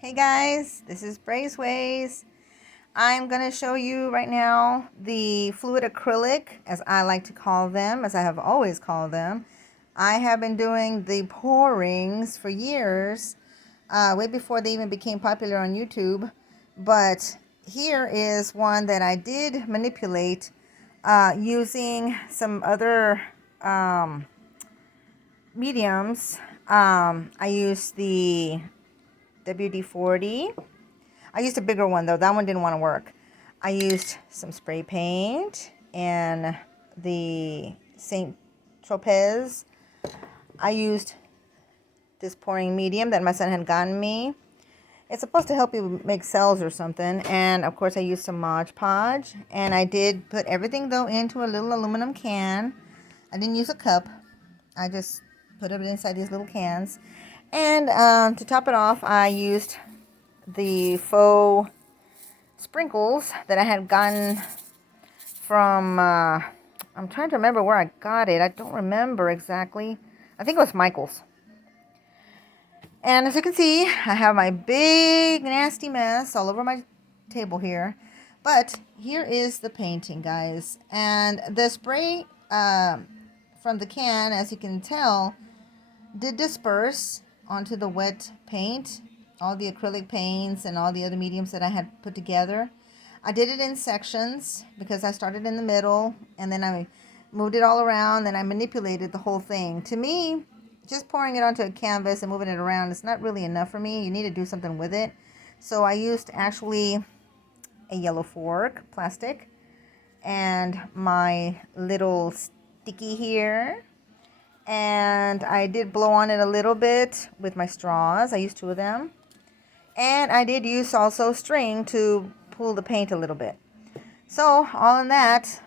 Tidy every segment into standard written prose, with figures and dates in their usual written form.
Hey guys, this is Braceways. I'm going to show you right now the fluid acrylic, as I like to call them, as I have always called them. I have been doing the pourings for years, way before they even became popular on YouTube. But here is one that I did manipulate using some other mediums. I used the WD-40. I used a bigger one though. That one didn't want to work. I used some spray paint and the St. Tropez. I used this pouring medium that my son had gotten me. It's supposed to help you make cells or something. And of course I used some Mod Podge. And I did put everything though into a little aluminum can. I didn't use a cup. I just put it inside these little cans. And to top it off, I used the faux sprinkles that I had gotten from, I'm trying to remember where I got it. I don't remember exactly. I think it was Michael's. And as you can see, I have my big nasty mess all over my table here. But here is the painting, guys. And the spray from the can, as you can tell, did disperse onto the wet paint, all the acrylic paints and all the other mediums that I had put together. I did it in sections because I started in the middle and then I moved it all around and I manipulated the whole thing. To me, just pouring it onto a canvas and moving it around is not really enough for me. You need to do something with it. So I used actually a yellow fork, plastic, and my little sticky here. And I did blow on it a little bit with my straws. I used 2 of them. And I did use also string to pull the paint a little bit. So all in that,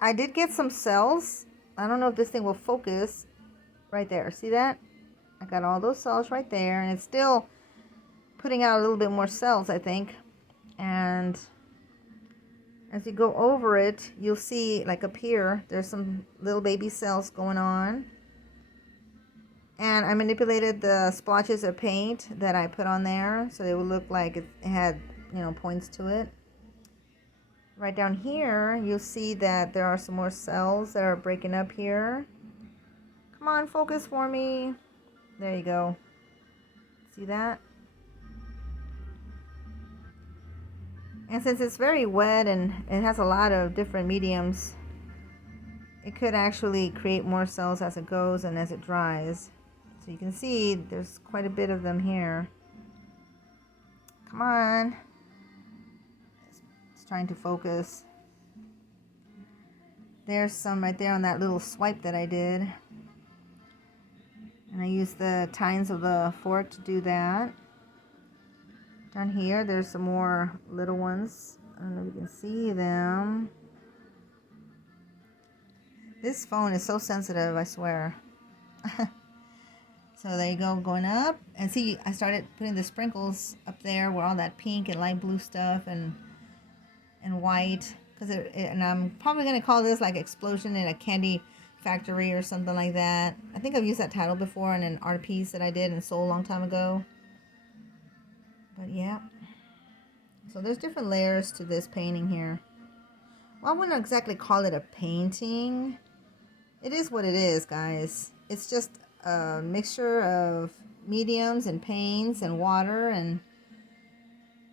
I did get some cells. I don't know if this thing will focus right there. See that? I got all those cells right there, and it's still putting out a little bit more cells, I think. And as you go over it, you'll see, like up here, there's some little baby cells going on. And I manipulated the splotches of paint that I put on there so it would look like it had, points to it. Right down here, you'll see that there are some more cells that are breaking up here. Come on, focus for me. There you go. See that? And since it's very wet and it has a lot of different mediums, it could actually create more cells as it goes and as it dries. So you can see there's quite a bit of them here. Come on. It's trying to focus. There's some right there on that little swipe that I did. And I used the tines of the fork to do that. Down here, there's some more little ones. I don't know if you can see them. This phone is so sensitive, I swear. So there you go, going up. And see, I started putting the sprinkles up there where all that pink and light blue stuff and white. And I'm probably going to call this like Explosion in a Candy Factory or something like that. I think I've used that title before in an art piece that I did and sold a long time ago. But yeah. So there's different layers to this painting here. Well, I wouldn't exactly call it a painting. It is what it is, guys. It's just a mixture of mediums and paints and water and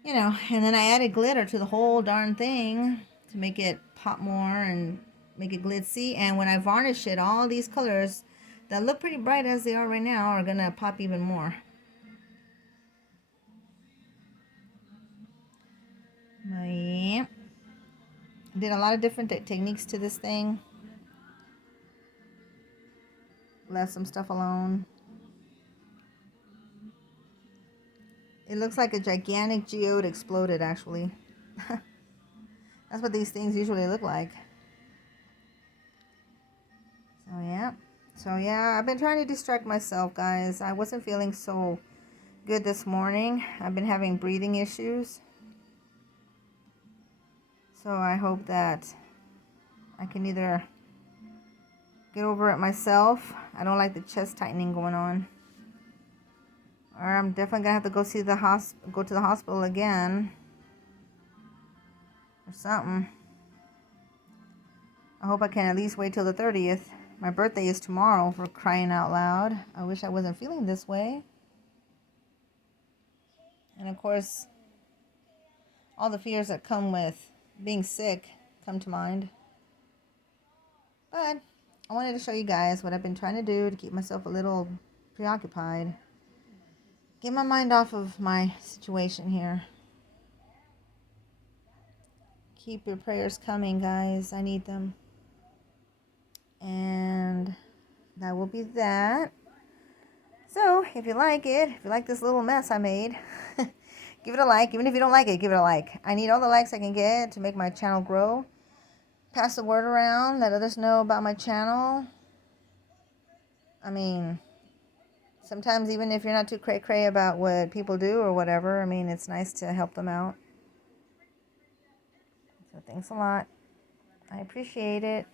and then I added glitter to the whole darn thing to make it pop more and make it glitzy. And when I varnish it, all these colors that look pretty bright as they are right now are gonna pop even more. Yeah. Did a lot of different techniques to this thing. Left some stuff alone. It looks like a gigantic geode exploded, actually. That's what these things usually look like. So yeah, I've been trying to distract myself, guys. I wasn't feeling so good this morning. I've been having breathing issues. So I hope that I can either get over it myself. I don't like the chest tightening going on. or I'm definitely gonna have to go see the go to the hospital again or something. I hope I can at least wait till the 30th. My birthday is tomorrow, for crying out loud. I wish I wasn't feeling this way. And of course, all the fears that come with being sick come to mind. But I wanted to show you guys what I've been trying to do to keep myself a little preoccupied. Get my mind off of my situation here. Keep your prayers coming, guys. I need them. And that will be that. So, if you like it, if you like this little mess I made, give it a like. Even if you don't like it, give it a like. I need all the likes I can get to make my channel grow. Pass the word around. Let others know about my channel. I mean, sometimes even if you're not too cray-cray about what people do or whatever, I mean, it's nice to help them out. So, thanks a lot. I appreciate it.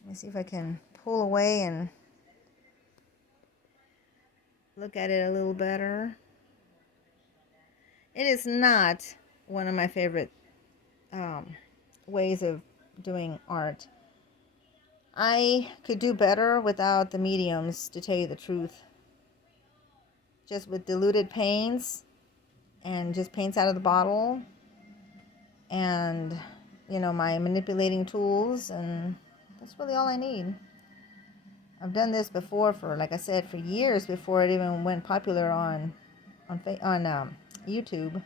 Let me see if I can pull away and look at it a little better. It is not one of my favorite ways of doing art. I could do better without the mediums, to tell you the truth. Just with diluted paints and just paints out of the bottle and, you know, my manipulating tools, and that's really all I need. I've done this before for, like I said, for years before it even went popular on YouTube,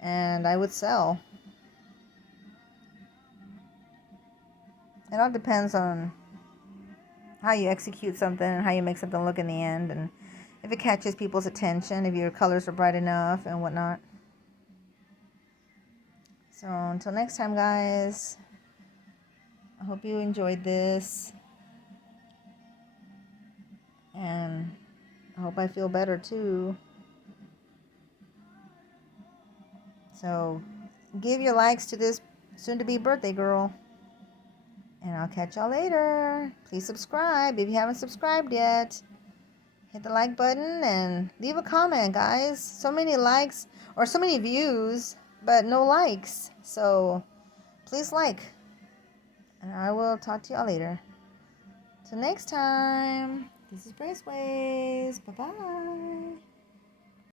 and I would sell. It all depends on how you execute something and how you make something look in the end, and if it catches people's attention, if your colors are bright enough and whatnot. So until next time, guys, I hope you enjoyed this, and I hope I feel better too. So give your likes to this soon-to-be birthday girl, and I'll catch y'all later. Please subscribe if you haven't subscribed yet. Hit the like button and leave a comment, guys. So many likes or so many views, but no likes. So please like. And I will talk to y'all later. Till next time, this is Braceways. Bye-bye.